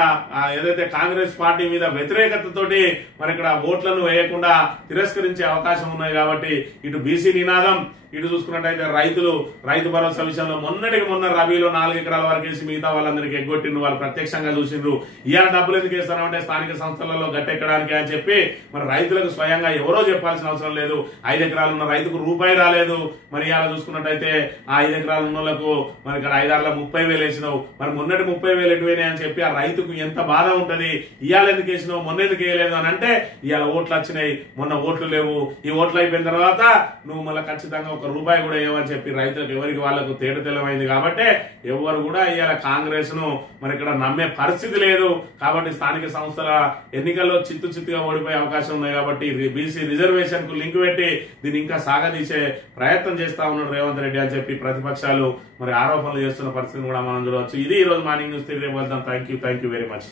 ఏదైతే కాంగ్రెస్ పార్టీ మీద వ్యతిరేకతతోటి మరి ఇక్కడ ఓట్లను వేయకుండా తిరస్కరించే అవకాశం ఉన్నాయి కాబట్టి ఇటు బీసీ నినాదం ఇటు చూసుకున్నట్టయితే రైతు భరోసా విషయంలో మొన్నటికి మొన్న రబీలో 4 ఎకరాల వరకు వేసి మిగతా వాళ్ళందరికీ ఎగ్గొట్టిండ్రు వాళ్ళు ప్రత్యక్షంగా చూసిండ్రు ఇవాళ డబ్బులు ఎందుకు వేస్తారంటే స్థానిక సంస్థలలో గట్టెక్కడానికి అని చెప్పి మరి రైతులకు స్వయంగా ఎవరో చెప్పాల్సిన అవసరం లేదు 5 ఎకరాలు ఉన్న రైతుకు రూపాయి రాలేదు మరి ఇవాళ చూసుకున్నట్టయితే ఆ 5 ఎకరాలు ఉన్న వాళ్ళకు మరి ఇక్కడ 5 30,000 వేసినావు మరి మొన్నటి 30,000 ఎటువైనాయి అని చెప్పి ఆ రైతుకు ఎంత బాధ ఉంటది ఇవాళ ఎందుకు వేసినావు మొన్న ఎందుకు వేయలేదు అని అంటే ఇవాళ ఓట్లు వచ్చినాయి మొన్న ఓట్లు లేవు ఈ ఓట్లు అయిపోయిన తర్వాత నువ్వు మళ్ళీ ఖచ్చితంగా ₹1 కూడా ఏమని చెప్పి రైతులకు ఎవరికి వాళ్లకు తెల్లమైంది కాబట్టి ఎవరు కూడా ఇవాళ కాంగ్రెస్ ను మరి ఇక్కడ నమ్మే పరిస్థితి లేదు కాబట్టి స్థానిక సంస్థల ఎన్నికల్లో చిత్తుగా ఓడిపోయే అవకాశం ఉన్నాయి కాబట్టి బీసీ రిజర్వేషన్ కు లింక్ పెట్టి దీన్ని ఇంకా సాగదీసే ప్రయత్నం చేస్తా ఉన్నాడు రేవంత్ రెడ్డి అని చెప్పి ప్రతిపక్షాలు మరి ఆరోపణలు చేస్తున్న పరిస్థితిని కూడా మనం చూడవచ్చు ఇది ఈ రోజు మార్నింగ్ న్యూస్. రేపు వెళ్దాం. Thank you very much.